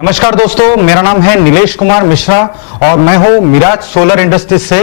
नमस्कार दोस्तों, मेरा नाम है नीलेश कुमार मिश्रा और मैं हूं मिराज सोलर इंडस्ट्रीज से।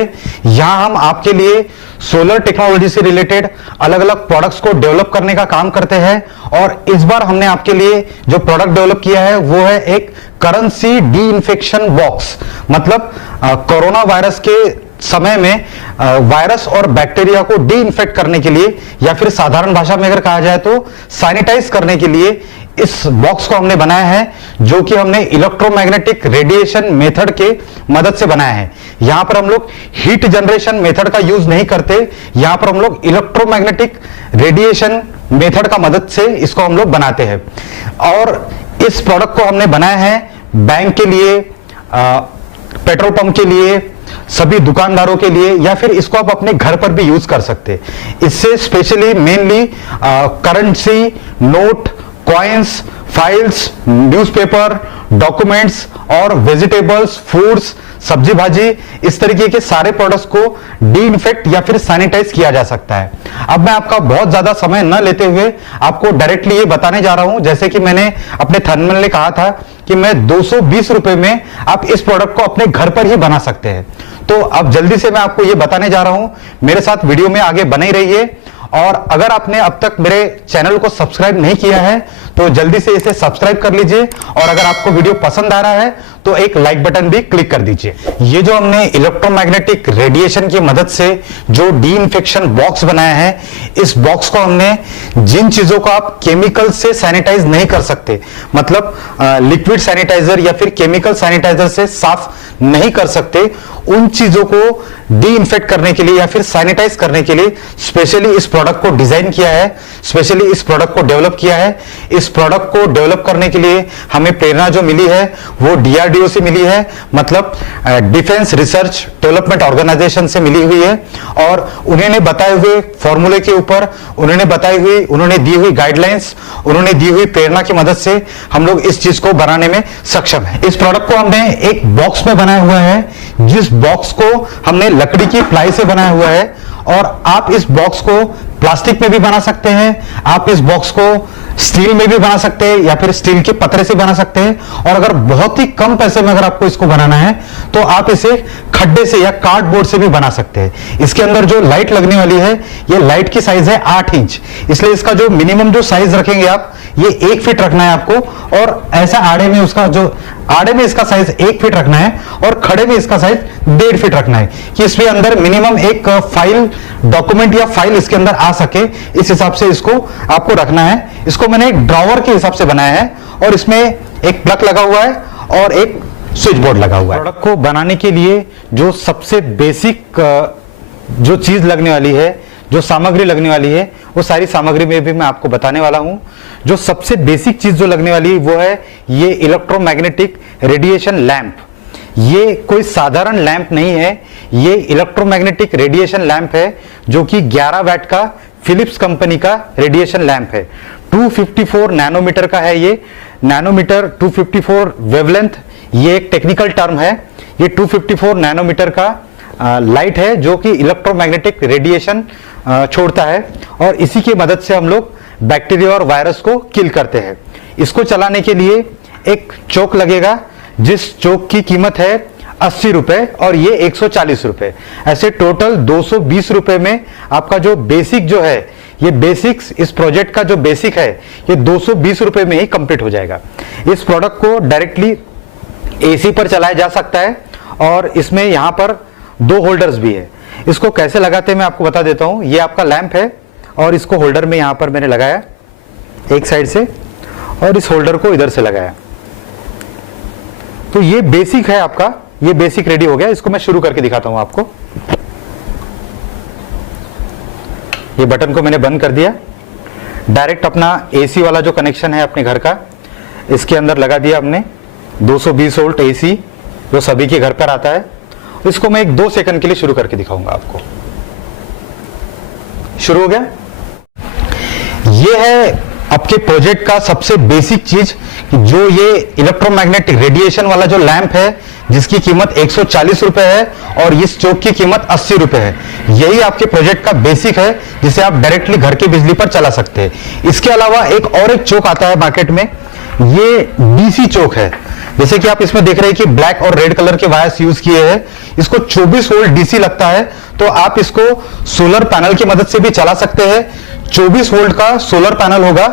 यहां हम आपके लिए सोलर टेक्नोलॉजी से रिलेटेड अलग अलग प्रोडक्ट्स को डेवलप करने का काम करते हैं। और इस बार हमने आपके लिए जो प्रोडक्ट डेवलप किया है वो है एक करेंसी डी इन्फेक्शन बॉक्स। मतलब कोरोना वायरस के समय में वायरस और बैक्टीरिया को डी इन्फेक्ट करने के लिए, या फिर साधारण भाषा में अगर कहा जाए तो सैनिटाइज करने के लिए इस बॉक्स को हमने बनाया है, जो कि हमने इलेक्ट्रोमैग्नेटिक रेडिएशन मेथड के मदद से बनाया है। यहां पर हम लोग हीट जनरेशन मेथड का यूज नहीं करते, यहां पर हम लोग इलेक्ट्रोमैग्नेटिक रेडिएशन मेथड का मदद से इसको हम लोग बनाते हैं। और इस प्रोडक्ट को हमने बनाया है बैंक के लिए, पेट्रोल पंप के लिए, सभी दुकानदारों के लिए, या फिर इसको आप अपने घर पर भी यूज कर सकते हैं। इससे specially mainly currency, note, coins, files, newspaper, documents और वेजिटेबल्स, फूड्स, सब्जी भाजी, इस तरीके के सारे प्रोडक्ट्स को डी इन्फेक्ट या फिर सैनिटाइज किया जा सकता है। अब मैं आपका बहुत ज्यादा समय न लेते हुए आपको डायरेक्टली ये बताने जा रहा हूं, जैसे कि मैंने अपने थंबनेल में कहा था कि मैं 220 रुपए में आप इस प्रोडक्ट को अपने घर पर ही बना सकते हैं। तो अब जल्दी से मैं आपको ये बताने जा रहा हूं, मेरे साथ वीडियो में आगे बने ही रहिए। और अगर आपने अब तक मेरे चैनल को सब्सक्राइब नहीं किया है तो जल्दी से इसे सब्सक्राइब कर लीजिए, और अगर आपको वीडियो पसंद आ रहा है तो एक लाइक बटन भी क्लिक कर दीजिए। ये जो हमने इलेक्ट्रोमैग्नेटिक रेडिएशन की मदद से जो डी इन्फेक्शन बॉक्स बनाया है, इस बॉक्स को हमने जिन चीजों को आप केमिकल से सैनिटाइज नहीं कर सकते, मतलब लिक्विड सैनिटाइजर या फिर केमिकल सैनिटाइजर से साफ नहीं कर सकते, उन चीजों को डी इन्फेक्ट करने के लिए या फिर सैनिटाइज करने के लिए स्पेशली इस प्रोडक्ट को डिजाइन किया है, स्पेशली इस प्रोडक्ट को डेवलप किया है। इस प्रोडक्ट को डेवलप करने के लिए हमें प्रेरणा जो मिली है वो डीआरडीओ से मिली है, मतलब डिफेंस रिसर्च डेवलपमेंट ऑर्गेनाइजेशन से मिली हुई है। और उन्होंने बताए हुए फॉर्मूले के ऊपर, उन्होंने दी हुई गाइडलाइंस, उन्होंने दी हुई प्रेरणा की मदद से हम लोग इस चीज को बनाने में सक्षम है। इस प्रोडक्ट को हमने एक बॉक्स में बनाया हुआ है, जिस बॉक्स को हमने लकड़ी की प्लाई से बनाया हुआ है। और आप इस बॉक्स को प्लास्टिक में भी बना सकते हैं, आप इस बॉक्स को स्टील में भी बना सकते हैं, या फिर स्टील के पतरे से बना सकते हैं। और अगर बहुत ही कम पैसे में अगर आपको इसको बनाना है तो आप इसे खड्डे से या कार्डबोर्ड से भी बना सकते हैं। इसके अंदर जो लाइट लगने वाली है, ये लाइट की साइज है 8 इंच, इसलिए इसका जो मिनिमम जो साइज रखेंगे आप, ये 1 फीट रखना है आपको। और ऐसा आड़े में इसका साइज 1 फीट रखना है, और खड़े में इसका साइज 1.5 फीट रखना है, कि इसमें अंदर मिनिमम एक फाइल, डॉक्यूमेंट या फाइल इसके अंदर आ सके, इस हिसाब से इसको आपको रखना है। इसको मैंने एक ड्रॉवर के हिसाब से बनाया है, और इसमें एक प्लग लगा हुआ है और एक स्विच बोर्ड लगा हुआ है। प्रोडक्ट को बनाने के लिए जो सबसे बेसिक जो चीज लगने वाली है, जो सामग्री लगने वाली है, वो सारी सामग्री में भी मैं आपको बताने वाला हूं। जो सबसे बेसिक चीज जो लगने वाली है वो है ये इलेक्ट्रोमैग्नेटिक रेडिएशन लैंप। ये कोई साधारण लैंप नहीं है, ये इलेक्ट्रोमैग्नेटिक रेडिएशन लैंप है, जो कि 11 वैट का फिलिप्स कंपनी का रेडिएशन लैंप है। 254 नैनोमीटर का है ये, नैनोमीटर 254 वेवलेंथ, ये एक टेक्निकल टर्म है। ये 254 नैनोमीटर का लाइट है जो कि इलेक्ट्रोमैग्नेटिक रेडिएशन छोड़ता है, और इसी की मदद से हम लोग बैक्टीरिया और वायरस को किल करते हैं। इसको चलाने के लिए एक चोक लगेगा, जिस चोक की कीमत है 80 रुपए और ये 140 रुपए, ऐसे टोटल 220 रुपए में आपका जो बेसिक जो है, ये बेसिक्स, इस प्रोजेक्ट का जो बेसिक है, ये 220 रुपए में ही कंप्लीट हो जाएगा। इस प्रोडक्ट को डायरेक्टली एसी पर चलाया जा सकता है, और इसमें यहां पर 2 होल्डर्स भी है। इसको कैसे लगाते हैं मैं आपको बता देता हूं। ये आपका लैंप है, और इसको होल्डर में यहां पर मैंने लगाया एक साइड से, और इस होल्डर को इधर से लगाया। तो ये बेसिक है आपका, ये बेसिक रेडी हो गया। इसको मैं शुरू करके दिखाता हूं आपको। ये बटन को मैंने बंद कर दिया, डायरेक्ट अपना एसी वाला जो कनेक्शन है अपने घर का, इसके अंदर लगा दिया हमने 220 वोल्ट एसी, जो सभी के घर पर आता है। इसको मैं 2 सेकंड के लिए शुरू करके दिखाऊंगा आपको। शुरू हो गया। ये है आपके प्रोजेक्ट का सबसे बेसिक चीज, जो ये इलेक्ट्रोमैग्नेटिक रेडिएशन वाला जो लैंप है, जिसकी कीमत 140 रुपए है, और इस चोक की कीमत 80 रुपए है। यही आपके प्रोजेक्ट का बेसिक है, जिसे आप डायरेक्टली घर की बिजली पर चला सकते हैं। इसके अलावा एक और एक चोक आता है मार्केट में, ये डीसी चोक है। जैसे कि आप इसमें देख रहे हैं कि ब्लैक और रेड कलर के वायर्स यूज किए हैं। इसको 24 वोल्ट डीसी लगता है, तो आप इसको सोलर पैनल की मदद से भी चला सकते हैं। 24 वोल्ट का सोलर पैनल होगा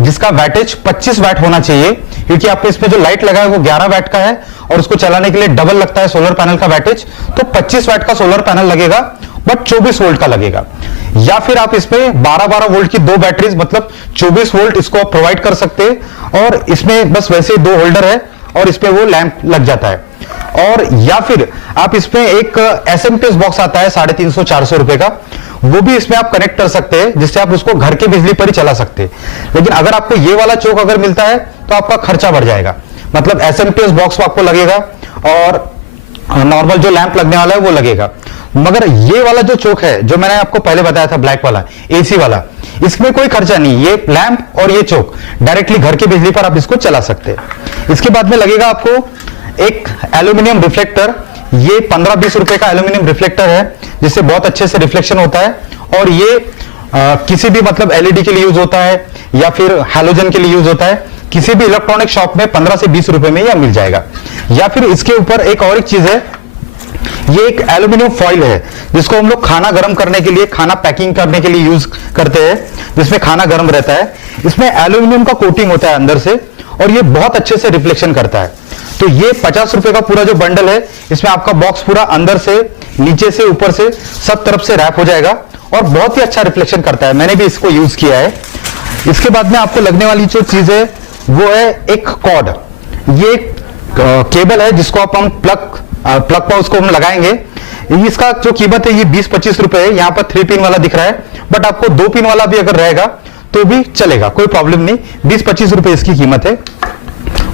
जिसका वैटेज 25 वैट होना चाहिए, क्योंकि आपको इसमें जो लाइट लगा है वो 11 वैट का है और उसको चलाने के लिए डबल लगता है सोलर पैनल का वैटेज, तो 25 वैट का सोलर पैनल लगेगा बट 24 वोल्ट का लगेगा। या फिर आप इसमें 12-12 वोल्ट की दो बैटरीज मतलब 24 वोल्ट इसको आप प्रोवाइड कर सकते हैं और इसमें बस वैसे दो होल्डर है और इसमें वो लैंप लग जाता है। और या फिर आप इसमें एक एसएमटीएस बॉक्स आता है 350-400 रुपए का, वो भी इसमें आप कनेक्ट कर सकते हैं जिससे आप उसको घर के बिजली पर ही चला सकते हैं। लेकिन अगर आपको ये वाला चौक अगर मिलता है तो आपका खर्चा बढ़ जाएगा, मतलब एसएमटीएस बॉक्स आपको लगेगा और नॉर्मल जो लैंप लगने वाला है वो लगेगा। मगर ये वाला जो चौक है जो मैंने आपको पहले बताया था ब्लैक वाला एसी वाला, इसमें कोई खर्चा नहीं, ये लैंप और ये चौक डायरेक्टली घर की बिजली पर आप इसको चला सकते हैं। इसके बाद में लगेगा आपको एक एल्यूमिनियम रिफ्लेक्टर, ये 15-20 रुपए का एल्यूमिनियम रिफ्लेक्टर है जिससे बहुत अच्छे से रिफ्लेक्शन होता है और ये किसी भी मतलब एलईडी के लिए यूज होता है या फिर हैलोजन के लिए यूज होता है। किसी भी इलेक्ट्रॉनिक शॉप में 15 से 20 रुपए में यह मिल जाएगा। या फिर इसके ऊपर एक और एक चीज है, ये एक एल्यूमिनियम फॉइल है जिसको हम लोग खाना गर्म करने के लिए, खाना पैकिंग करने के लिए यूज करते हैं, जिसमें खाना गर्म रहता है। इसमें एल्यूमिनियम का कोटिंग होता है अंदर से और ये बहुत अच्छे से रिफ्लेक्शन करता है। तो ये 50 रुपए का पूरा जो बंडल है, इसमें आपका बॉक्स पूरा अंदर से, नीचे से, ऊपर से सब तरफ से रैप हो जाएगा और बहुत ही अच्छा रिफ्लेक्शन करता है। मैंने भी इसको यूज किया है। इसके बाद में आपको लगने वाली जो चीज है वो है एक कॉर्ड। ये एक केबल है जिसको हम प्लग पाउच को हम लगाएंगे। इसका जो कीमत है ये 20-25 रुपए है। यहाँ पर 3 पिन वाला दिख रहा है, बट आपको 2 पिन वाला भी अगर रहेगा तो भी चलेगा, कोई प्रॉब्लम नहीं। 20-25 रुपए इसकी कीमत है।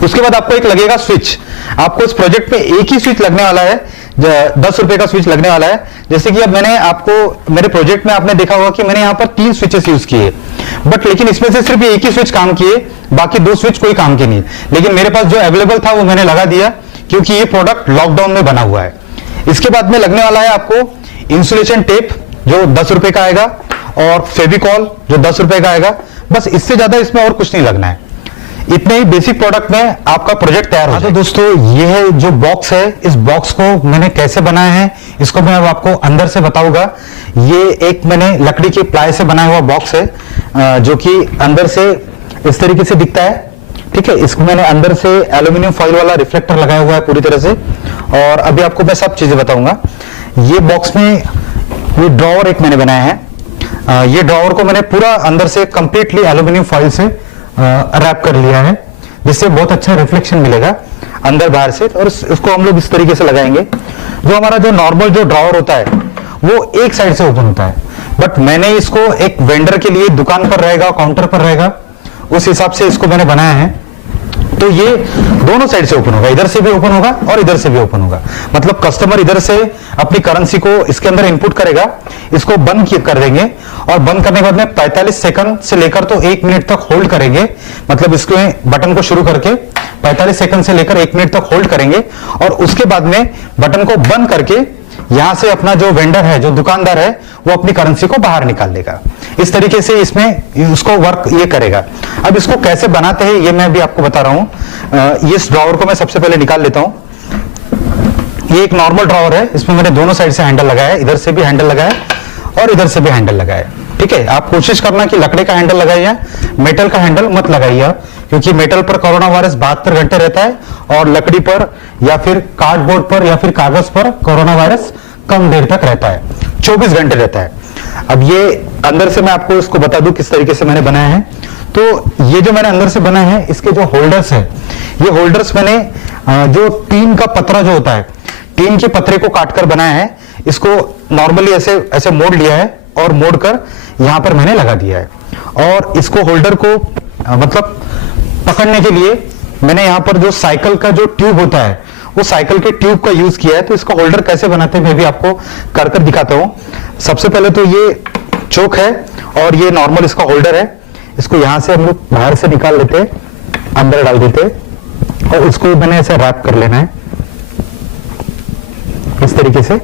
उसके बाद आपको एक लगेगा स्विच। आपको इस प्रोजेक्ट में एक ही स्विच लगने वाला है, 10 रुपए का स्विच लगने वाला है। जैसे कि अब मैंने आपको मेरे प्रोजेक्ट में आपने देखा होगा कि मैंने यहाँ पर 3 स्विचेस यूज किए, बट लेकिन इसमें से सिर्फ एक ही स्विच काम किए, बाकी 2 स्विच कोई काम के नहीं। लेकिन मेरे पास जो अवेलेबल था वो मैंने लगा दिया क्योंकि ये प्रोडक्ट लॉकडाउन में बना हुआ है। इसके बाद में लगने वाला है आपको इंसुलेशन टेप जो 10 रुपए का आएगा और फेविकॉल जो 10 रुपए का आएगा। बस इससे ज्यादा इसमें और कुछ नहीं लगना है। इतने ही बेसिक प्रोडक्ट में आपका प्रोजेक्ट तैयार हो जाएगा। तो दोस्तों ये है जो बॉक्स है, इस बॉक्स को मैंने कैसे बनाया है इसको मैं अब आपको अंदर से बताऊंगा। ये एक मैंने लकड़ी के प्लाई से बनाया हुआ बॉक्स है जो कि अंदर से इस तरीके से दिखता है, ठीक है। इसको मैंने अंदर से एल्यूमिनियम फॉइल वाला रिफ्लेक्टर लगाया हुआ है पूरी तरह से। और अभी आपको मैं सब चीजें बताऊंगा। ये बॉक्स में ये ड्रॉवर एक मैंने बनाया है। ये ड्रॉवर को मैंने पूरा अंदर से कंप्लीटली एल्यूमिनियम फॉइल से रैप कर लिया है, जिससे बहुत अच्छा रिफ्लेक्शन मिलेगा अंदर बाहर से। और इसको हम लोग इस तरीके से लगाएंगे। जो हमारा जो नॉर्मल जो ड्रॉवर होता है वो एक साइड से ओपन होता है, बट मैंने इसको एक वेंडर के लिए दुकान पर रहेगा, काउंटर पर रहेगा, उस हिसाब से इसको मैंने बनाया है। तो ये दोनों साइड से ओपन होगा, इधर से भी ओपन होगा और इधर से भी ओपन होगा। मतलब कस्टमर इधर से अपनी करेंसी को इसके अंदर इनपुट करेगा, इसको बंद कर देंगे और बंद करने के बाद में 45 सेकंड से लेकर तो 1 मिनट तक होल्ड करेंगे। मतलब इसको बटन को शुरू करके 45 सेकंड से लेकर 1 मिनट तक होल्ड करेंगे और उसके बाद में बटन को बंद करके यहां से अपना जो वेंडर है, जो दुकानदार है, वो अपनी करेंसी को बाहर निकाल देगा। इस तरीके से इसमें उसको वर्क ये करेगा। अब इसको कैसे बनाते हैं ये मैं भी आपको बता रहा हूं। इस ड्रॉवर को मैं सबसे पहले निकाल लेता हूं। ये एक नॉर्मल ड्रॉवर है, इसमें मैंने दोनों साइड से हैंडल लगाया है, इधर से भी हैंडल लगाया और इधर से भी हैंडल लगाया। ठीक है, आप कोशिश करना कि लकड़ी का हैंडल लगाइए, मेटल का हैंडल मत लगाइए, क्योंकि मेटल पर कोरोना वायरस 72 घंटे रहता है और लकड़ी पर या फिर कार्डबोर्ड पर या फिर कागज पर कोरोना वायरस कम देर तक रहता है, 24 घंटे रहता है। अब ये अंदर से मैं आपको इसको बता दूं किस तरीके से मैंने बनाया है। तो ये जो मैंने अंदर से बनाया है, इसके जो होल्डर्स है, ये होल्डर्स मैंने जो टीन का पतरा जो होता है, टीन के पतरे को काटकर बनाया है। इसको नॉर्मली ऐसे ऐसे मोड़ लिया है और मोड़कर यहां पर मैंने लगा दिया है। और इसको होल्डर को मतलब पकड़ने के लिए मैंने यहां पर जो साइकिल का जो ट्यूब होता है, वो साइकिल के ट्यूब का यूज किया है। तो इसका होल्डर कैसे बनाते हैं मैं भी आपको कर दिखाता हूं। सबसे पहले तो ये चोक है और ये नॉर्मल इसका होल्डर है। इसको यहां से हम लोग बाहर से निकाल लेते हैं, अंदर डाल देते हैं और इसको मैंने ऐसे रैप कर लेना है इस तरीके से।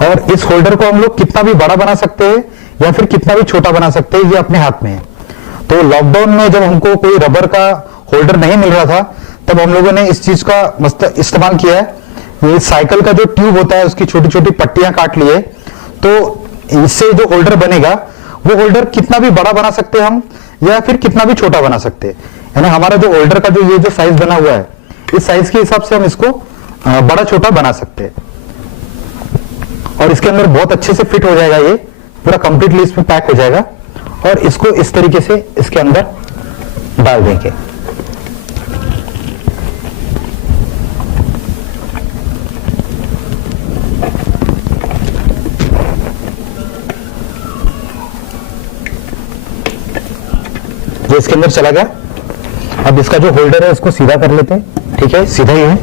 और इस होल्डर को हम लोग कितना भी बड़ा बना सकते हैं या फिर कितना भी छोटा बना सकते हैं, ये अपने हाथ में है। तो लॉकडाउन में जब हमको कोई रबर का होल्डर नहीं मिल रहा था, तब हम लोगों ने इस चीज का मस्त इस्तेमाल किया है। ये साइकिल का जो ट्यूब होता है उसकी छोटी छोटी पट्टियां काट लिए, तो इससे जो होल्डर बनेगा वो होल्डर कितना भी बड़ा बना सकते हैं हम, या फिर कितना भी छोटा बना सकते हैं। यानी हमारा जो होल्डर का जो ये जो साइज बना हुआ है, इस साइज के हिसाब से हम इसको बड़ा छोटा बना सकते हैं, और इसके अंदर बहुत अच्छे से फिट हो जाएगा, ये पूरा कंप्लीटली इसमें पैक हो जाएगा। और इसको इस तरीके से इसके अंदर डाल देंगे। जो इसके अंदर चला गया, अब इसका जो होल्डर है उसको सीधा कर लेते हैं। ठीक है, सीधा ही है।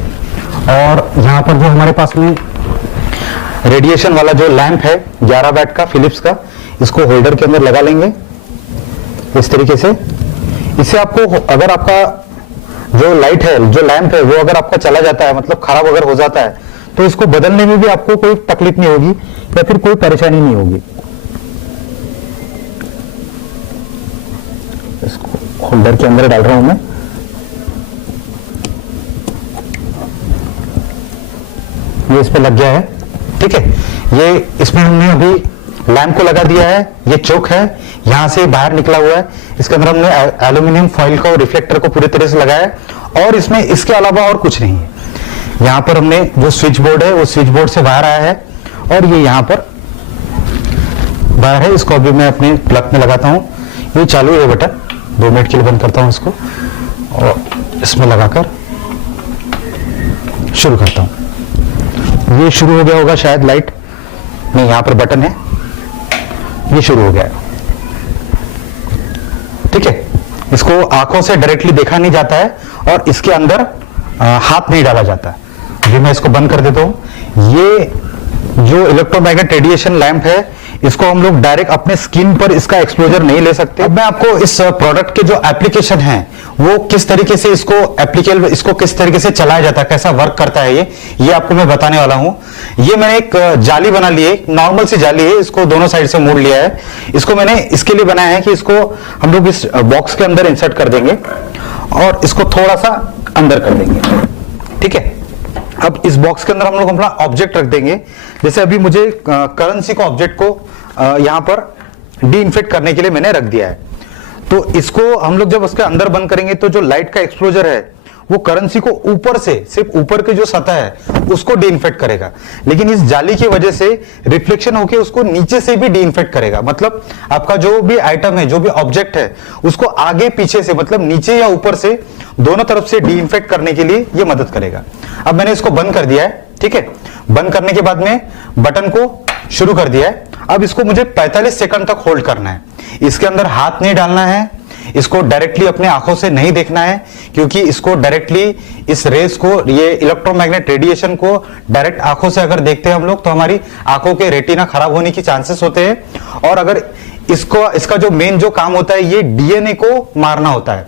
और यहां पर जो हमारे पास में रेडिएशन वाला जो लैंप है 11 वैट का फिलिप्स का, इसको होल्डर के अंदर लगा लेंगे इस तरीके से। इससे आपको, अगर आपका जो लाइट है, जो लैंप है, वो अगर आपका चला जाता है, मतलब खराब अगर हो जाता है, तो इसको बदलने में भी आपको कोई तकलीफ नहीं होगी या फिर कोई परेशानी नहीं होगी। इसको होल्डर के अंदर डाल रहा हूं मैं। ये इस पे लग गया है। ठीक है, ये इसमें हमने अभी लैंप को लगा दिया है। ये चोक है, यहां से बाहर निकला हुआ है। इसके अंदर हमने एल्यूमिनियम फॉइल को, रिफ्लेक्टर को पूरी तरह से लगाया है, और इसमें इसके अलावा और कुछ नहीं है। यहां पर हमने जो स्विच बोर्ड है, वो स्विच बोर्ड से बाहर आया है, और ये यहां पर बाहर है। इसको अभी मैं अपने प्लग में लगाता हूं। ये चालू है बटन, 2 मिनट के लिए बंद करता हूं इसको, और इसमें लगाकर शुरू करता हूं। ये शुरू हो गया होगा शायद लाइट में, यहां पर बटन है, ये शुरू हो गया है। ठीक है, इसको आंखों से डायरेक्टली देखा नहीं जाता है, और इसके अंदर हाथ नहीं डाला जाता है। अभी मैं इसको बंद कर देता हूं। ये जो इलेक्ट्रोमैग्नेट रेडिएशन लैंप है, इसको हम लोग डायरेक्ट अपने स्किन पर इसका एक्सपोजर नहीं ले सकते। अब मैं आपको इस प्रोडक्ट के जो एप्लीकेशन है, वो किस तरीके से इसको किस तरीके से चलाया जाता है, कैसा वर्क करता है, ये आपको मैं बताने वाला हूं। ये मैंने एक जाली बना ली है, नॉर्मल सी जाली है, इसको दोनों साइड से मोड़ लिया है। इसको मैंने इसके लिए बनाया है कि इसको हम लोग इस बॉक्स के अंदर इंसर्ट कर देंगे, और इसको थोड़ा सा अंदर कर देंगे। ठीक है, अब इस बॉक्स के अंदर हम लोग अपना ऑब्जेक्ट रख देंगे। जैसे अभी मुझे करेंसी को ऑब्जेक्ट को यहां पर डी इन्फेक्ट करने के लिए मैंने रख दिया है, तो इसको हम लोग जब उसके अंदर बंद करेंगे, तो जो लाइट का एक्सपोजर है वो करेंसी को ऊपर से, सिर्फ ऊपर की जो सतह है उसको डी इन्फेक्ट करेगा, लेकिन इस जाली की वजह से रिफ्लेक्शन होकर उसको नीचे से भी डी इन्फेक्ट करेगा। मतलब आपका जो भी आइटम है, जो भी ऑब्जेक्ट है, उसको आगे पीछे से, मतलब नीचे या ऊपर से, दोनों तरफ से डी इन्फेक्ट करने के लिए ये मदद करेगा। अब मैंने इसको बंद कर दिया है। ठीक है, बंद करने के बाद में बटन को शुरू कर दिया है। अब इसको मुझे 45 सेकंड तक होल्ड करना है। इसके अंदर हाथ नहीं डालना है, इसको डायरेक्टली अपने आंखों से नहीं देखना है, क्योंकि इसको डायरेक्टली इस रेस को, ये इलेक्ट्रोमैग्नेट रेडिएशन को डायरेक्ट आंखों से अगर देखते हैं हम लोग, तो हमारी आंखों के रेटिना खराब होने की चांसेस होते हैं। और अगर इसका जो मेन जो काम होता है, ये डीएनए को मारना होता है।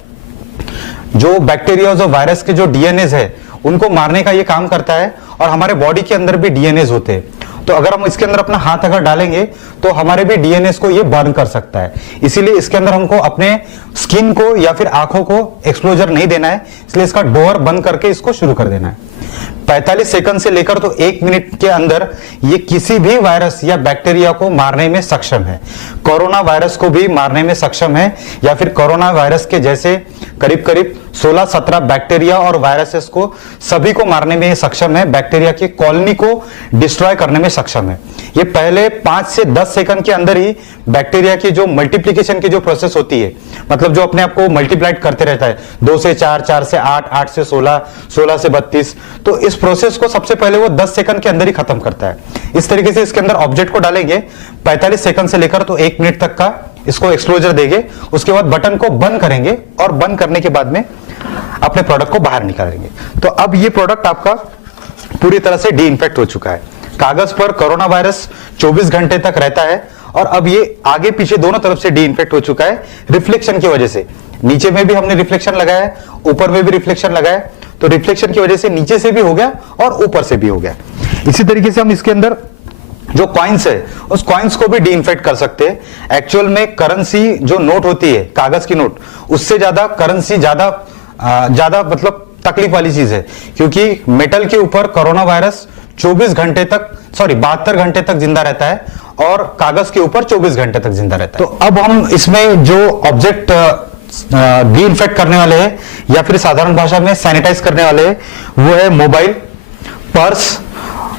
जो बैक्टीरिया और वायरस के जो डीएनएज है, उनको मारने का ये काम करता है, और हमारे बॉडी के अंदर भी डीएनएज होते हैं। तो अगर हम इसके अंदर अपना हाथ अगर डालेंगे, तो हमारे भी डीएनएस को ये बर्न कर सकता है। इसीलिए इसके अंदर हमको अपने स्किन को या फिर आंखों को एक्सपोजर नहीं देना है, इसलिए इसका डोर बंद करके इसको शुरू कर देना है। 45 सेकंड से लेकर तो 1 मिनट के अंदर ये किसी भी वायरस या बैक्टीरिया को मारने में सक्षम है। कोरोना वायरस को भी मारने में सक्षम है, या फिर कोरोना वायरस के जैसे करीब करीब 16-17 बैक्टीरिया और वायरसेस को सभी को मारने में सक्षम है। बैक्टीरिया की कॉलोनी को डिस्ट्रॉय करने में सक्षम है। ये पहले 5 से 10 सेकंड के अंदर ही बैक्टीरिया की जो मल्टीप्लिकेशन की जो प्रोसेस होती है, मतलब जो अपने आप को मल्टीप्लाइड करते रहता है, 2 से 4, 4 से 8, 8 से 16, 16 से 32, तो इस प्रोसेस को सबसे पहले वो 10 सेकंड के अंदर ही खत्म करता है। इस तरीके से इसके अंदर ऑब्जेक्ट को डालेंगे, 45 सेकंड से लेकर तो 1 मिनट तक का इसको एक्सपोजर देंगे। उसके बाद बटन को बंद करेंगे, और बंद करने के बाद में अपने प्रोडक्ट को बाहर निकालेंगे। तो अब ये प्रोडक्ट आपका पूरी तरह से डी इन्फेक्ट हो चुका है। कागज पर कोरोना वायरस 24 घंटे तक रहता है, और अब ये आगे पीछे दोनों तरफ से डी इन्फेक्ट हो चुका है रिफ्लेक्शन की वजह से। नीचे में भी हमने रिफ्लेक्शन लगाया है, ऊपर में भी रिफ्लेक्शन लगाया, तो रिफ्लेक्शन की वजह से नीचे से भी हो गया और ऊपर से भी हो गया। इसी तरीके से हम इसके अंदर जो कॉइन्स है, उस कॉइन्स को भी डी इन्फेक्ट कर सकते हैं। एक्चुअल में करेंसी जो नोट होती है, कागज की नोट, उससे ज्यादा करेंसी ज्यादा ज्यादा मतलब तकलीफ वाली चीज है, क्योंकि मेटल के ऊपर कोरोना वायरस 24 घंटे तक 72 घंटे तक जिंदा रहता है और कागज के ऊपर 24 घंटे तक जिंदा रहता है। तो अब हम इसमें जो ऑब्जेक्ट डी इन्फेक्ट करने वाले हैं या फिर साधारण भाषा में सैनिटाइज करने वाले हैं, वो है मोबाइल, पर्स,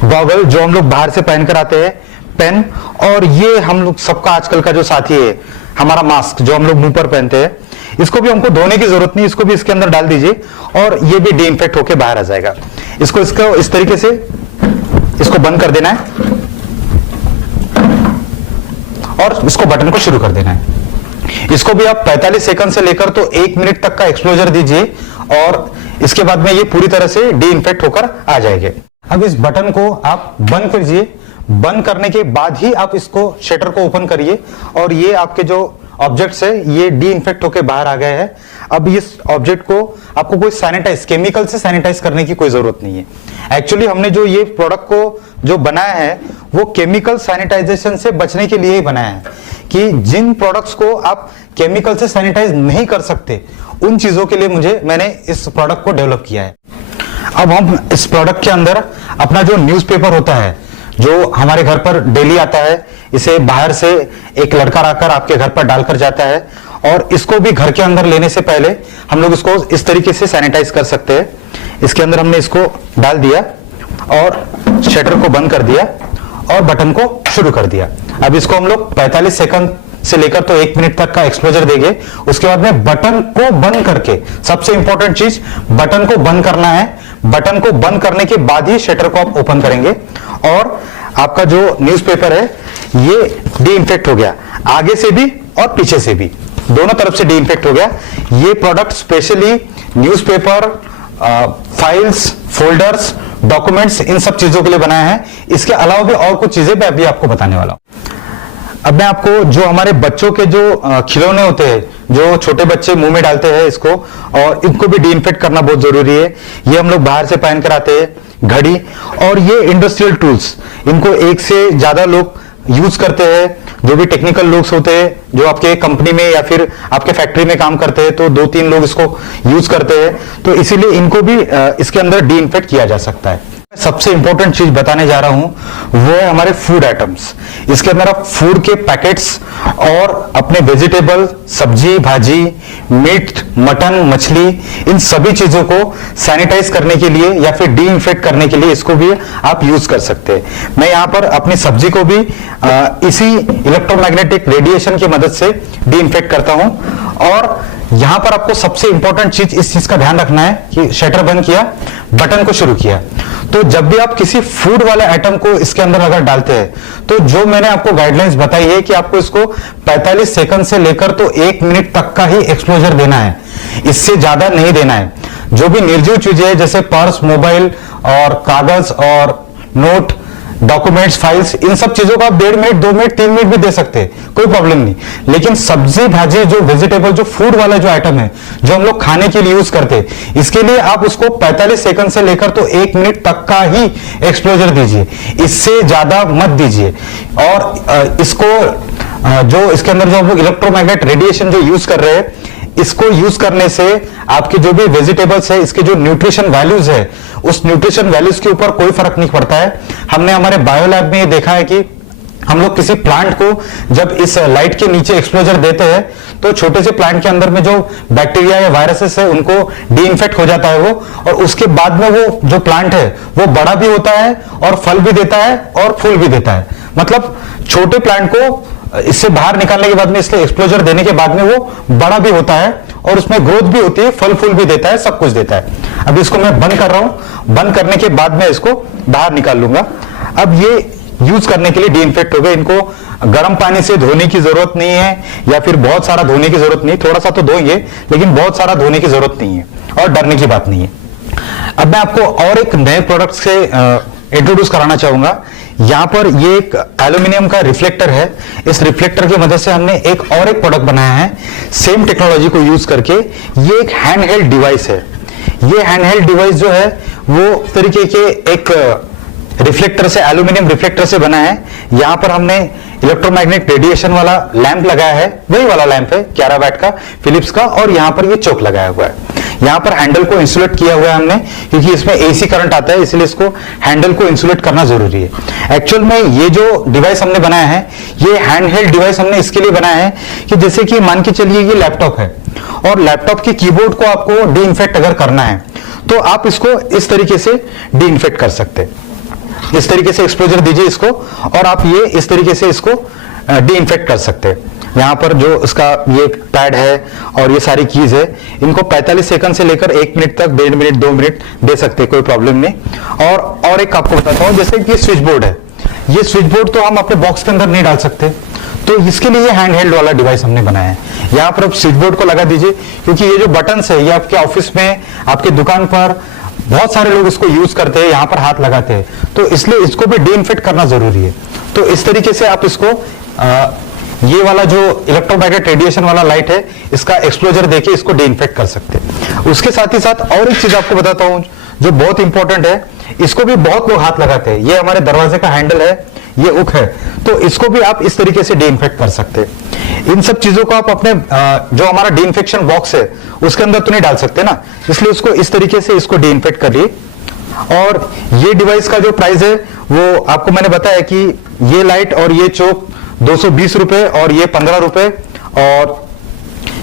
गॉगल जो हम लोग बाहर से पहन कर आते हैं, पेन, और ये हम लोग सबका आजकल का जो साथी है हमारा मास्क जो हम लोग मुंह पर पहनते हैं, इसको भी हमको धोने की जरूरत नहीं, इसको भी इसके अंदर डाल दीजिए और ये भी डी इन्फेक्ट होकर बाहर आ जाएगा। इसको इस तरीके से इसको बंद कर देना है और इसको बटन को शुरू कर देना है। इसको भी आप 45 सेकंड से लेकर तो 1 मिनट तक का एक्सपोजर दीजिए और इसके बाद में ये पूरी तरह से डी इन्फेक्ट होकर आ जाएंगे। अब इस बटन को आप बंद कीजिए, बंद करने के बाद ही आप इसको शटर को ओपन करिए और ये आपके जो ऑब्जेक्ट्स है ये डी इन्फेक्ट होकर बाहर आ गए हैं। अब इस ऑब्जेक्ट को आपको कोई सैनिटाइज केमिकल से सैनिटाइज करने की कोई जरूरत नहीं है। एक्चुअली हमने जो ये प्रोडक्ट को जो बनाया है वो केमिकल सैनिटाइजेशन से बचने के लिए ही बनाया है, कि जिन प्रोडक्ट्स को आप केमिकल से सैनिटाइज नहीं कर सकते उन चीजों के लिए मैंने इस प्रोडक्ट को डेवलप किया है। अब हम इस प्रोडक्ट के अंदर अपना जो न्यूज़पेपर होता है जो हमारे घर पर डेली आता है, इसे बाहर से एक लड़का आकर आपके घर पर डालकर जाता है और इसको भी घर के अंदर लेने से पहले हम लोग इसको इस तरीके से सैनिटाइज कर सकते हैं। इसके अंदर हमने इसको डाल दिया और शटर को बंद कर दिया और बटन को शुरू कर दिया। अब इसको हम लोग 45 सेकंड से लेकर तो 1 मिनट तक का एक्सपोजर देंगे। उसके बाद में बटन को बंद करके, सबसे इंपॉर्टेंट चीज बटन को बंद करना है। बटन को बंद करने के बाद ही शटर को आप ओपन करेंगे और आपका जो न्यूज़पेपर है ये डी इन्फेक्ट हो गया, आगे से भी और पीछे से भी, दोनों तरफ से डी इन्फेक्ट हो गया। ये product specially newspaper, files, folders, documents, इन सब चीजों के लिए बनाया है। इसके अलावा भी और कुछ चीजें मैं अभी आपको बताने वाला हूं। अब मैं आपको जो हमारे बच्चों के जो खिलौने होते हैं, जो छोटे बच्चे मुंह में डालते हैं इसको, और इनको भी डी इन्फेक्ट करना बहुत जरूरी है। ये हम लोग बाहर से पहन कर आते हैं, घड़ी, और ये इंडस्ट्रियल टूल्स, इनको एक से ज्यादा लोग यूज करते हैं। जो भी टेक्निकल लोग होते हैं जो आपके कंपनी में या फिर आपके फैक्ट्री में काम करते हैं, तो 2-3 लोग इसको यूज करते हैं, तो इसीलिए इनको भी इसके अंदर डी इन्फेक्ट किया जा सकता है। सबसे इंपॉर्टेंट चीज बताने जा रहा हूं वो है हमारे फूड आइटम्स। इसके अंदर आप फूड के पैकेट्स और अपने वेजिटेबल, सब्जी, भाजी, मीट, मटन, मछली, इन सभी चीजों को सैनिटाइज करने के लिए या फिर डी इन्फेक्ट करने के लिए इसको भी आप यूज कर सकते हैं। मैं यहां पर अपनी सब्जी को भी इसी इलेक्ट्रोमैग्नेटिक रेडिएशन की मदद से डी इन्फेक्ट करता हूं। और यहां पर आपको सबसे इंपॉर्टेंट चीज इस चीज का ध्यान रखना है कि शटर बंद किया, बटन को शुरू किया, तो जब भी आप किसी फूड वाले आइटम को इसके अंदर अगर डालते हैं तो जो मैंने आपको गाइडलाइंस बताई है कि आपको इसको 45 सेकंड से लेकर तो 1 मिनट तक का ही एक्सपोजर देना है, इससे ज्यादा नहीं देना है। जो भी निर्जीव चीजें जैसे पर्स, मोबाइल और कागज और नोट, डॉक्यूमेंट्स, फाइल्स, इन सब चीजों को आप 1.5 मिनट, 2 मिनट, 3 मिनट भी दे सकते हैं, कोई प्रॉब्लम नहीं। लेकिन सब्जी, भाजी, जो वेजिटेबल, जो फूड वाला जो आइटम है जो हम लोग खाने के लिए यूज करते हैं, इसके लिए आप उसको 45 सेकंड से लेकर तो 1 मिनट तक का ही एक्सपोजर दीजिए, इससे ज्यादा मत दीजिए। और इसको जो इसके अंदर जो हम लोग इलेक्ट्रोमैग्नेट रेडिएशन जो यूज कर रहे हैं, इसको यूज करने से आपके जो भी वेजिटेबल्स है, इसके जो न्यूट्रिशन वैल्यूज है, उस न्यूट्रिशन वैल्यूज के ऊपर कोई फर्क नहीं पड़ता है। हमने हमारे बायो लैब में ये देखा है कि हम लोग किसी प्लांट को जब इस लाइट के नीचे एक्सपोजर देते हैं तो छोटे से प्लांट के अंदर में जो बैक्टीरिया या वायरसेस है उनको डी इन्फेक्ट हो जाता है वो, और उसके बाद में वो जो प्लांट है वो बड़ा भी होता है और फल भी देता है और फूल भी देता है। मतलब छोटे प्लांट को इससे बाहर निकालने के बाद में, इसके एक्सपोजर देने के बाद में वो बड़ा भी होता है और उसमें ग्रोथ भी होती है, फल फूल भी देता है, सब कुछ देता है। अब इसको मैं बंद कर रहा हूं, बंद करने के बाद में इसको बाहर निकाल लूंगा। अब ये यूज करने के लिए डी इन्फेक्ट हो गए। इनको गर्म पानी से धोने की जरूरत नहीं है या फिर बहुत सारा धोने की जरूरत नहीं, थोड़ा सा तो धोएंगे लेकिन बहुत सारा धोने की जरूरत नहीं है और डरने की बात नहीं है। अब मैं आपको और एक नए प्रोडक्ट से इंट्रोड्यूस कराना चाहूंगा। यहां पर ये एक एल्यूमिनियम का रिफ्लेक्टर है। इस रिफ्लेक्टर की मदद से हमने एक प्रोडक्ट बनाया है सेम टेक्नोलॉजी को यूज करके। ये एक हैंडहेल्ड डिवाइस है। ये हैंडहेल्ड डिवाइस जो है वो तरीके के एक रिफ्लेक्टर से, एल्यूमिनियम रिफ्लेक्टर से बना है। यहां पर हमने इलेक्ट्रोमैग्नेटिक रेडिएशन वाला लैंप लगाया है, वही वाला लैंप है 11 वाट का फिलिप्स का, और यहां पर ये चोक लगाया हुआ है। यहाँ पर हैंडल को इंसुलेट किया हुआ है हमने, क्योंकि इसमें एसी करंट आता है, इसलिए इसको हैंडल को इंसुलेट करना जरूरी है। एक्चुअल में ये जो डिवाइस हमने बनाया है, ये हैंड हेल्ड डिवाइस हमने इसके लिए बनाया है कि जैसे कि मान के चलिए ये लैपटॉप है और लैपटॉप के कीबोर्ड को आपको डी इन्फेक्ट अगर करना है तो आप इसको इस तरीके से डी इन्फेक्ट कर सकते हैं। इस तरीके से एक्सपोजर दीजिए इसको और आप ये इस तरीके से इसको डी इन्फेक्ट कर सकते हैं। यहाँ पर जो इसका ये पैड है और ये सारी कीज है, इनको 45 सेकंड से लेकर 1 मिनट तक, 1.5 मिनट 2 मिनट दे सकते हैं, कोई प्रॉब्लम नहीं। और एक आपको बताता हूँ, जैसे कि स्विच बोर्ड है, ये स्विच बोर्ड तो हम अपने बॉक्स के अंदर नहीं डाल सकते, तो इसके लिए हैंड हेल्ड वाला डिवाइस हमने बनाया है। यहाँ पर आप स्विच बोर्ड को लगा दीजिए, क्योंकि ये जो बटन्स है ये आपके ऑफिस में, आपके दुकान पर बहुत सारे लोग इसको यूज करते हैं, यहाँ पर हाथ लगाते हैं, तो इसलिए इसको भी डी इन्फेक्ट करना जरूरी है। तो इस तरीके से आप इसको ये वाला जो इलेक्ट्रोमैग्नेटिक रेडिएशन वाला लाइट है, इसका एक्सपोजर देके इसको डी इन्फेक्ट कर सकते हैं। उसके साथ ही साथ और एक चीज आपको बताता हूं जो बहुत इंपॉर्टेंट है, इसको भी बहुत लोग हाथ लगाते हैं। ये हमारे दरवाजे का हैंडल है, ये हुक है, तो इसको भी आप इस तरीके से डी इन्फेक्ट कर सकते हैं। इन सब चीजों को आप अपने जो हमारा डी इन्फेक्शन बॉक्स है उसके अंदर तो नहीं डाल सकते ना, इसलिए उसको इस तरीके से इसको डी इन्फेक्ट करिए। और ये डिवाइस का जो प्राइस है वो आपको मैंने बताया कि ये लाइट और ये चोक 220 रुपए और ये 15 रुपए और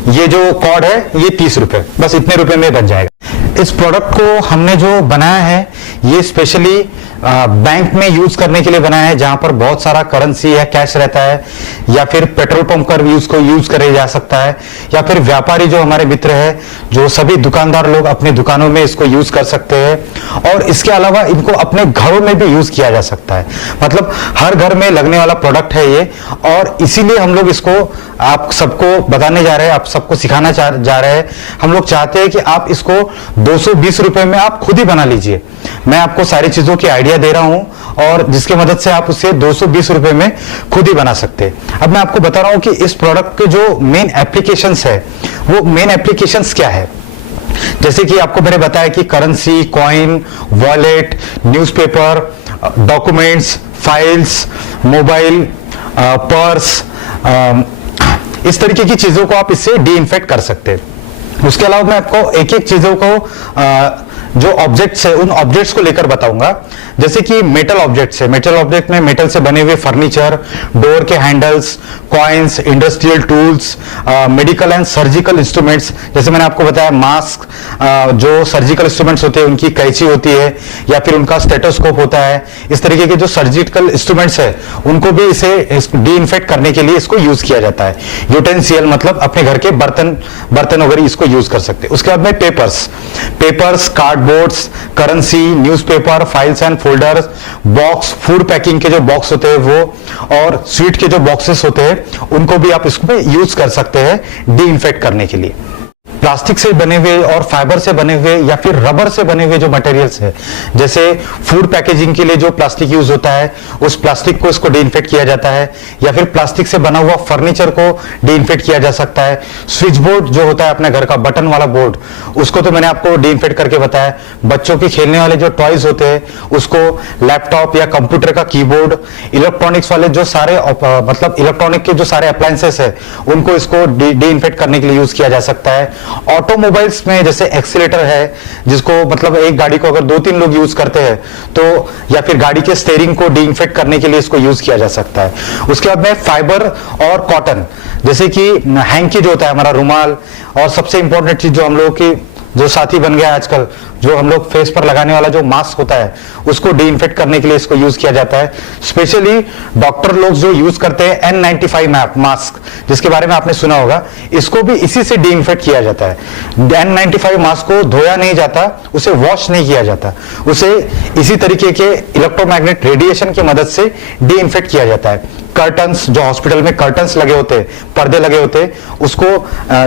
ये जो कॉर्ड है ये 30 रुपए, बस इतने रुपए में बन जाएगा। इस प्रोडक्ट को हमने जो बनाया है ये स्पेशली बैंक में यूज करने के लिए बनाया है, जहां पर बहुत सारा करेंसी या कैश रहता है, या फिर पेट्रोल पंप का यूज करे जा सकता है, या फिर व्यापारी जो हमारे मित्र है, जो सभी दुकानदार लोग अपने दुकानों में इसको यूज कर सकते हैं। और इसके अलावा इनको अपने घरों में भी यूज किया जा सकता है, मतलब हर घर में लगने वाला प्रोडक्ट है ये। और इसीलिए हम लोग इसको आप सबको बताने जा रहे हैं, आप सबको सिखाना जा रहे हैं। हम लोग चाहते हैं कि आप इसको 220 रुपए में आप खुद ही बना लीजिए। मैं आपको सारी चीजों की आइडिया दे रहा हूं और जिसके मदद से आप उसे 220 रुपए में खुद ही बना सकते हैं। अब मैं आपको बता रहा हूं कि इस प्रोडक्ट के जो मेन एप्लीकेशंस है, वो मेन एप्लीकेशंस क्या है। जैसे कि आपको मैंने बताया कि currency, coin, wallet, newspaper, documents, files, mobile, purse, इस तरीके की चीजों को आप इससे डी इन्फेक्ट कर सकते हैं। उसके अलावा मैं आपको एक एक चीजों को जो ऑब्जेक्ट्स है उन ऑब्जेक्ट्स को लेकर बताऊंगा। जैसे कि मेटल ऑब्जेक्ट्स है, मेटल ऑब्जेक्ट में मेटल से बने हुए फर्नीचर, डोर के handles, coins, industrial tools, medical and surgical instruments, जैसे मैंने आपको बताया मास्क, जो सर्जिकल इंस्ट्रूमेंट्स होते हैं उनकी कैंची होती है या फिर उनका स्टेथोस्कोप होता है। इस तरीके के जो सर्जिकल इंस्ट्रूमेंट्स है उनको भी इसे डी इन्फेक्ट करने के लिए इसको यूज किया जाता है। यूटेंसियल मतलब अपने घर के बर्तन वगैरह इसको यूज कर सकते हैं। उसके बाद में papers, cardboards, currency, newspaper, files and folders, box, food packing के जो बॉक्स होते हैं वो, और स्वीट के जो बॉक्सेस होते हैं उनको भी आप इसमें यूज कर सकते हैं डी इन्फेक्ट करने के लिए। प्लास्टिक से बने हुए और फाइबर से बने हुए या फिर रबर से बने हुए जो मटेरियल्स है, जैसे फूड पैकेजिंग के लिए जो प्लास्टिक यूज होता है उस प्लास्टिक को इसको डी इन्फेक्ट किया जाता है, या फिर प्लास्टिक से बना हुआ फर्नीचर को डी इन्फेक्ट किया जा सकता है। स्विच बोर्ड जो होता है अपने घर का बटन वाला बोर्ड, उसको तो मैंने आपको डी इन्फेक्ट करके बताया। बच्चों के खेलने वाले जो टॉयज होते हैं उसको, लैपटॉप या कंप्यूटर का कीबोर्ड, इलेक्ट्रॉनिक्स वाले जो सारे मतलब इलेक्ट्रॉनिक के जो सारे अप्लायंसेस है उनको इसको डी इन्फेक्ट करने के लिए यूज किया जा सकता है। ऑटोमोबाइल्स में जैसे एक्सीलेटर है, जिसको मतलब एक गाड़ी को अगर 2-3 लोग यूज करते हैं तो, या फिर गाड़ी के स्टीयरिंग को डी इन्फेक्ट करने के लिए इसको यूज किया जा सकता है। उसके बाद में फाइबर और कॉटन, जैसे कि हैंकी जो होता है हमारा रुमाल, और सबसे इंपॉर्टेंट चीज जो हम लोगों की जो साथी बन गया आजकल, जो हम लोग फेस पर लगाने वाला जो मास्क होता है उसको डी इन्फेक्ट करने के लिए इसको यूज किया जाता है। स्पेशली डॉक्टर लोग जो यूज करते हैं N95 मास्क, जिसके बारे में आपने सुना होगा, इसको भी इसी से डी इन्फेक्ट किया जाता है। N95 मास्क को धोया नहीं जाता, उसे वॉश नहीं किया जाता, उसे इसी तरीके के इलेक्ट्रोमैग्नेटिक रेडिएशन की मदद से डी इन्फेक्ट किया जाता है। कर्टन्स, जो हॉस्पिटल में कर्टन्स लगे होते हैं, पर्दे लगे होते हैं, उसको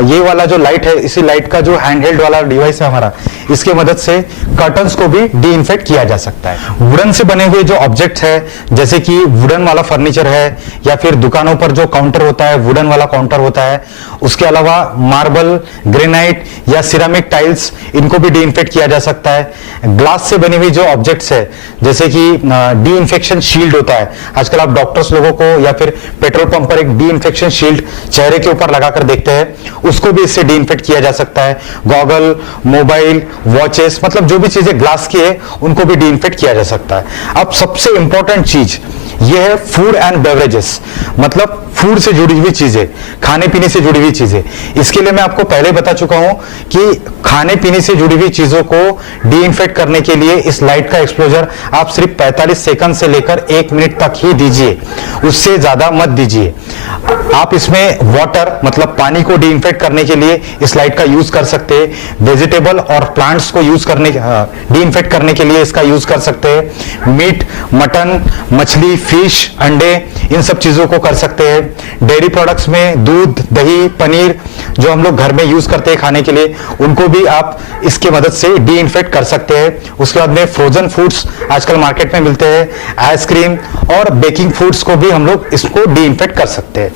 ये वाला जो लाइट है, इसी लाइट का जो हैंडहेल्ड वाला डिवाइस है हमारा, इसके मदद से कर्टन्स को भी डी इन्फेक्ट किया जा सकता है। वुडन से बने हुए जो ऑब्जेक्ट है, जैसे कि वुडन वाला फर्नीचर है, या फिर दुकानों पर जो काउंटर होता है वुडन वाला काउंटर होता है, उसके अलावा मार्बल, ग्रेनाइट या सिरामिक टाइल्स, इनको भी डी इन्फेक्ट किया जा सकता है। ग्लास से बनी हुई जो ऑब्जेक्ट्स है, जैसे कि डी इन्फेक्शन शील्ड होता है, आजकल आप डॉक्टर्स लोगों को या फिर पेट्रोल पंप पर एक डी इन्फेक्शन शील्ड चेहरे के ऊपर लगाकर देखते हैं, उसको भी इससे डी इन्फेक्ट किया जा सकता है। गॉगल, मोबाइल, वॉचेस, मतलब जो भी चीजें ग्लास की है उनको भी डी इन्फेक्ट किया जा सकता है। अब सबसे इंपॉर्टेंट चीज ये है फूड एंड बेवरेजेस, मतलब फूड से जुड़ी हुई चीजें, खाने पीने से जुड़ी हुई चीजें। इसके लिए मैं आपको पहले बता चुका हूं कि खाने पीने से जुड़ी हुई चीजों को डी इन्फेक्ट करने के लिए इस लाइट का एक्सपोजर आप सिर्फ 45 सेकंड से लेकर 1 मिनट तक ही दीजिए, उससे ज्यादा मत दीजिए। आप इसमें वाटर मतलब पानी को डी इन्फेक्ट करने के लिए इस लाइट का यूज कर सकते हैं। वेजिटेबल और प्लांट्स को यूज करने डी इन्फेक्ट करने के लिए इसका यूज कर सकते हैं। मीट, मटन, मछली, फिश, अंडे, इन सब चीजों को कर सकते हैं। डेयरी प्रोडक्ट्स में दूध, दही, पनीर जो हम लोग घर में यूज करते हैं खाने के लिए, उनको भी आप इसकी मदद से डी इन्फेक्ट कर सकते हैं। उसके बाद में फ्रोजन फूड्स आजकल मार्केट में मिलते हैं, आइसक्रीम और बेकिंग फूड्स को भी हम लोग इसको डी इन्फेक्ट कर सकते हैं।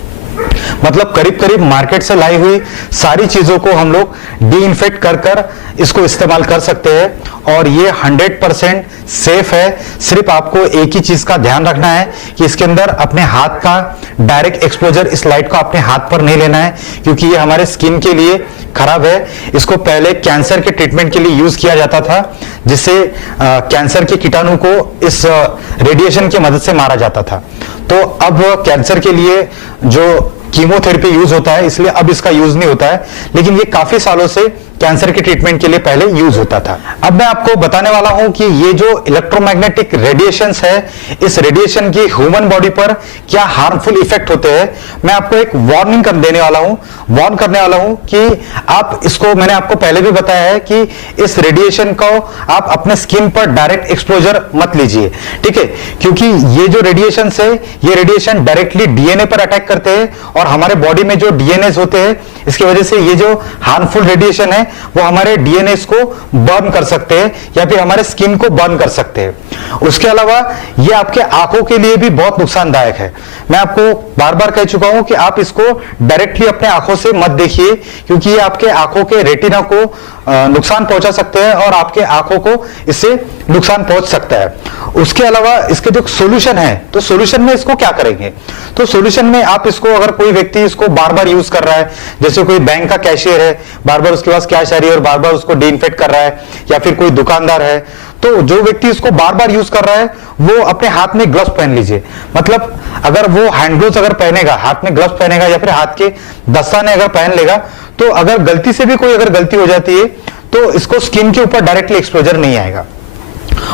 मतलब करीब करीब मार्केट से लाई हुई सारी चीजों को हम लोग डी इन्फेक्ट कर कर इसको इस्तेमाल कर सकते हैं और ये 100% सेफ है। सिर्फ आपको एक ही चीज का ध्यान रखना है कि इसके अंदर अपने हाथ का डायरेक्ट एक्सपोजर इस लाइट को अपने हाथ पर नहीं लेना है, क्योंकि ये हमारे स्किन के लिए खराब है। इसको पहले कैंसर के ट्रीटमेंट के लिए यूज किया जाता था, जिससे कैंसर के कीटाणु को इस रेडिएशन की मदद से मारा जाता था। तो अब कैंसर के लिए जो कीमोथेरेपी यूज होता है, इसलिए अब इसका यूज नहीं होता है, लेकिन ये काफी सालों से कैंसर के ट्रीटमेंट के लिए पहले यूज होता था। अब मैं आपको बताने वाला हूं कि ये जो इलेक्ट्रोमैग्नेटिक रेडिएशंस है, इस रेडिएशन की ह्यूमन बॉडी पर क्या हार्मफुल इफेक्ट होते हैं। मैं आपको एक वार्निंग देने वाला हूं, वार्न करने वाला हूं कि आप इसको, मैंने आपको पहले भी बताया है कि इस रेडिएशन को आप अपने स्किन पर डायरेक्ट एक्सपोजर मत लीजिए, ठीक है, क्योंकि ये जो रेडिएशन है, ये रेडिएशन डायरेक्टली डीएनए पर अटैक करते हैं और हमारे बॉडी में जो डीएनए होते हैं, इसकी वजह से ये जो हार्मफुल रेडिएशन है वो हमारे डीएनए को बर्न कर सकते हैं या फिर हमारे स्किन को बर्न कर सकते हैं। उसके अलावा ये आपके आंखों के लिए भी बहुत नुकसानदायक है। मैं आपको बार बार कह चुका हूं कि आप इसको डायरेक्टली अपने आंखों से मत देखिए, क्योंकि ये आपके आंखों के रेटिना को नुकसान पहुंचा सकते हैं और आपके आंखों को इससे नुकसान पहुंच सकता है। उसके अलावा इसके जो सोल्यूशन है, तो सोल्यूशन में इसको क्या करेंगे, तो सोल्यूशन में आप इसको, अगर कोई व्यक्ति इसको बार बार यूज कर रहा है, जैसे कोई बैंक का कैशियर है, बार बार उसके पास कैश आ रही है और बार बार उसको डी इन्फेक्ट कर रहा है, या फिर कोई दुकानदार है, तो जो व्यक्ति इसको बार बार यूज कर रहा है वो अपने हाथ में ग्लव्स पहन लीजिए। मतलब अगर वो हैंड ग्लव्स अगर पहनेगा, हाथ में ग्लव्स पहनेगा या फिर हाथ के दस्ताने अगर पहन लेगा, तो अगर गलती से भी कोई अगर गलती हो जाती है तो इसको स्किन के ऊपर डायरेक्टली एक्सपोजर नहीं आएगा।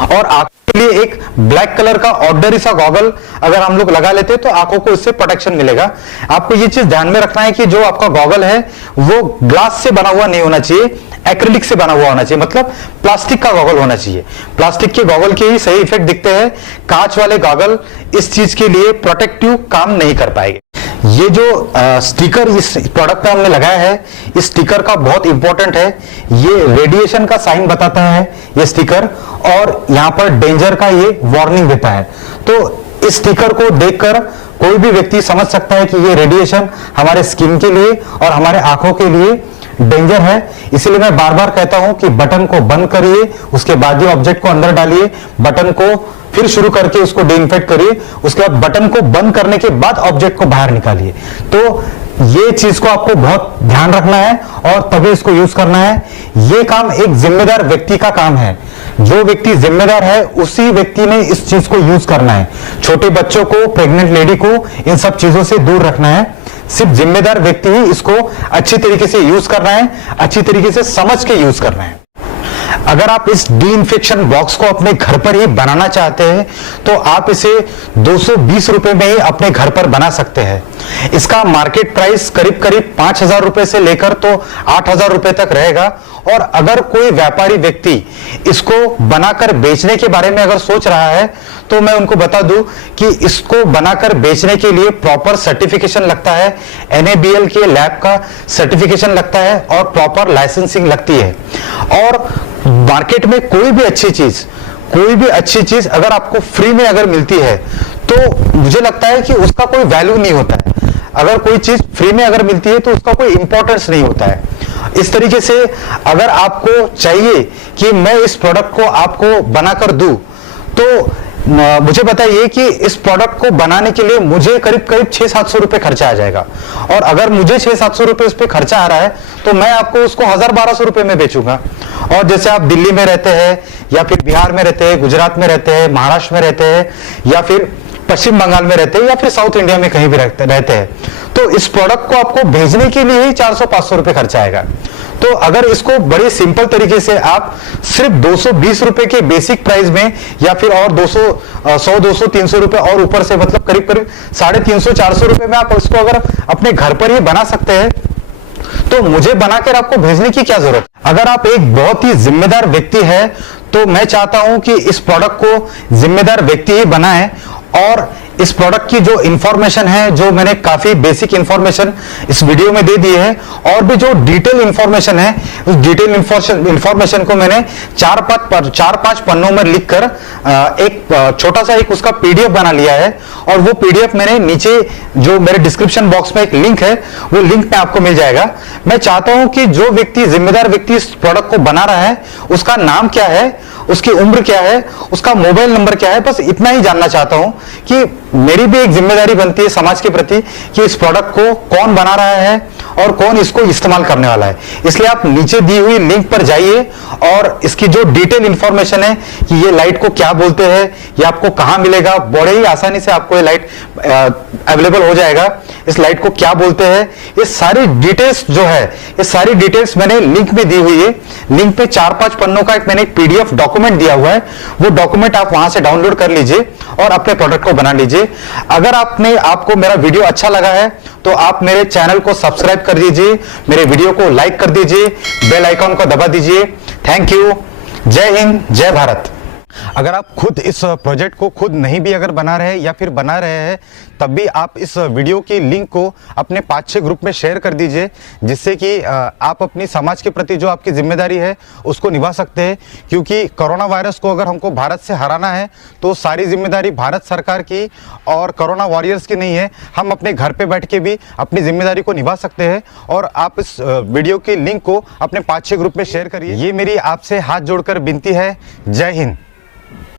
और आंखों के लिए एक ब्लैक कलर का ऑर्डिनरी सा गॉगल अगर हम लोग लगा लेते हैं तो आंखों को इससे प्रोटेक्शन मिलेगा। आपको ये चीज ध्यान में रखना है कि जो आपका गॉगल है वो ग्लास से बना हुआ नहीं होना चाहिए, एक्रिलिक से बना हुआ होना चाहिए, मतलब प्लास्टिक का गॉगल होना चाहिए। प्लास्टिक के गॉगल के ही सही इफेक्ट दिखते हैं, कांच वाले गॉगल इस चीज के लिए प्रोटेक्टिव काम नहीं कर पाएंगे। ये जो स्टिकर इस प्रोडक्ट में हमने लगाया है, इस स्टिकर का बहुत इंपॉर्टेंट है, ये रेडिएशन का साइन बताता है ये स्टिकर, और यहां पर डेंजर का ये वार्निंग देता है। तो इस स्टिकर को देखकर कोई भी व्यक्ति समझ सकता है कि ये रेडिएशन हमारे स्किन के लिए और हमारे आंखों के लिए डेंजर है। इसीलिए मैं बार बार कहता हूं कि बटन को बंद करिए, उसके बाद जो ऑब्जेक्ट को अंदर डालिए, बटन को फिर शुरू करके उसको डिइंफेक्ट करिए, उसके बाद बटन को बंद करने के बाद ऑब्जेक्ट को बाहर निकालिए। तो ये चीज को आपको बहुत ध्यान रखना है और तभी इसको यूज करना है। ये काम एक जिम्मेदार व्यक्ति का काम है। जो व्यक्ति जिम्मेदार है उसी व्यक्ति ने इस चीज को यूज करना है। छोटे बच्चों को, प्रेग्नेंट लेडी को इन सब चीजों से दूर रखना है। सिर्फ जिम्मेदार व्यक्ति ही इसको अच्छी तरीके से यूज करना है, अच्छी तरीके से समझ के यूज करना है। अगर आप इस डी इन्फेक्शन बॉक्स को अपने घर पर ही बनाना चाहते हैं तो आप इसे 220 रुपए में ही अपने घर पर बना सकते हैं। इसका मार्केट प्राइस करीब करीब 5,000 रुपए से लेकर तो 8,000 रुपए तक रहेगा। और अगर कोई व्यापारी व्यक्ति इसको बनाकर बेचने के बारे में अगर सोच रहा है तो मैं उनको बता दूं कि इसको बनाकर बेचने के लिए प्रॉपर सर्टिफिकेशन लगता है, NABL के लैब का सर्टिफिकेशन लगता है और प्रॉपर लाइसेंसिंग लगती है। और मार्केट में कोई भी अच्छी चीज अगर आपको फ्री में अगर मिलती है तो मुझे लगता है कि उसका कोई वैल्यू नहीं होता है। अगर कोई चीज फ्री में अगर मिलती है तो उसका कोई इंपॉर्टेंस नहीं होता है। इस तरीके से अगर आपको चाहिए कि मैं इस प्रोडक्ट को आपको बनाकर दूं तो मुझे बताइए कि इस प्रोडक्ट को बनाने के लिए मुझे करीब करीब 600-700 रुपए खर्चा आ जाएगा, और अगर मुझे 600-700 रुपए इस पे खर्चा आ रहा है तो मैं आपको उसको 1000-1200 रुपए में बेचूंगा। और जैसे आप दिल्ली में रहते हैं, या फिर बिहार में रहते हैं, गुजरात में रहते हैं, महाराष्ट्र में रहते हैं, या फिर पश्चिम बंगाल में रहते हैं, या फिर साउथ इंडिया में कहीं भी रहते हैं, तो इस प्रोडक्ट को आपको भेजने के लिए ही 400-500 रुपए खर्चा आएगा। तो अगर इसको बड़े सिंपल तरीके से आप सिर्फ 220 रुपए के बेसिक प्राइस में, या फिर और 100-200-300 रुपए और ऊपर से, मतलब करीब करीब 350-400 रुपए में आप इसको अगर अपने घर पर ही बना सकते हैं, तो मुझे बनाकर आपको भेजने की क्या जरूरत। अगर आप एक बहुत ही जिम्मेदार व्यक्ति है तो मैं चाहता हूं कि इस प्रोडक्ट को जिम्मेदार व्यक्ति ही बनाए, और इस प्रोडक्ट की जो इंफॉर्मेशन है, जो मैंने काफी बेसिक इंफॉर्मेशन इस वीडियो में दे दी है, और भी जो डिटेल इंफॉर्मेशन है, उस डिटेल इंफॉर्मेशन को मैंने 4-5 पन्नों में लिखकर एक छोटा सा एक उसका पीडीएफ बना लिया है, और वो पीडीएफ मैंने नीचे जो मेरे डिस्क्रिप्शन बॉक्स में एक लिंक है, वो लिंक में आपको मिल जाएगा। मैं चाहता हूं कि जो व्यक्ति, जिम्मेदार व्यक्ति इस प्रोडक्ट को बना रहा है, उसका नाम क्या है, उसकी उम्र क्या है, उसका मोबाइल नंबर क्या है, बस इतना ही जानना चाहता हूं कि मेरी भी एक जिम्मेदारी बनती है समाज के प्रति कि इस प्रोडक्ट को कौन बना रहा है और कौन इसको इस्तेमाल करने वाला है। इसलिए आप नीचे दी हुई लिंक पर जाइए, और इसकी जो डिटेल इंफॉर्मेशन है कि ये लाइट को क्या बोलते हैं, ये आपको कहां मिलेगा, बड़े ही आसानी से आपको ये लाइट अवेलेबल हो जाएगा। इस लाइट को क्या बोलते हैं, ये सारी डिटेल्स जो है, ये सारी डिटेल्स मैंने लिंक में दी हुई है। लिंक पे 4-5 पन्नों का मैंने एक पीडीएफ डॉक्यूमेंट दिया हुआ है, वो डॉक्यूमेंट आप वहां से डाउनलोड कर लीजिए और अपने प्रोडक्ट को बना लीजिए। अगर आपको मेरा वीडियो अच्छा लगा है तो आप मेरे चैनल को सब्सक्राइब कर दीजिए, मेरे वीडियो को लाइक कर दीजिए, बेल आइकॉन को दबा दीजिए। Thank you. जय हिंद, जय भारत। अगर आप खुद इस प्रोजेक्ट को खुद नहीं भी अगर बना रहे हैं या फिर बना रहे हैं, तब भी आप इस वीडियो की लिंक को अपने 5-6 ग्रुप में शेयर कर दीजिए, जिससे कि आप अपनी समाज के प्रति जो आपकी जिम्मेदारी है उसको निभा सकते हैं। क्योंकि कोरोना वायरस को अगर हमको भारत से हराना है तो सारी जिम्मेदारी भारत सरकार की और कोरोना वॉरियर्स की नहीं है। हम अपने घर पे बैठ के भी अपनी जिम्मेदारी को निभा सकते हैं, और आप इस वीडियो की लिंक को अपने 5-6 ग्रुप में शेयर करिए। ये मेरी आपसे हाथ जोड़कर विनती है। जय हिंद।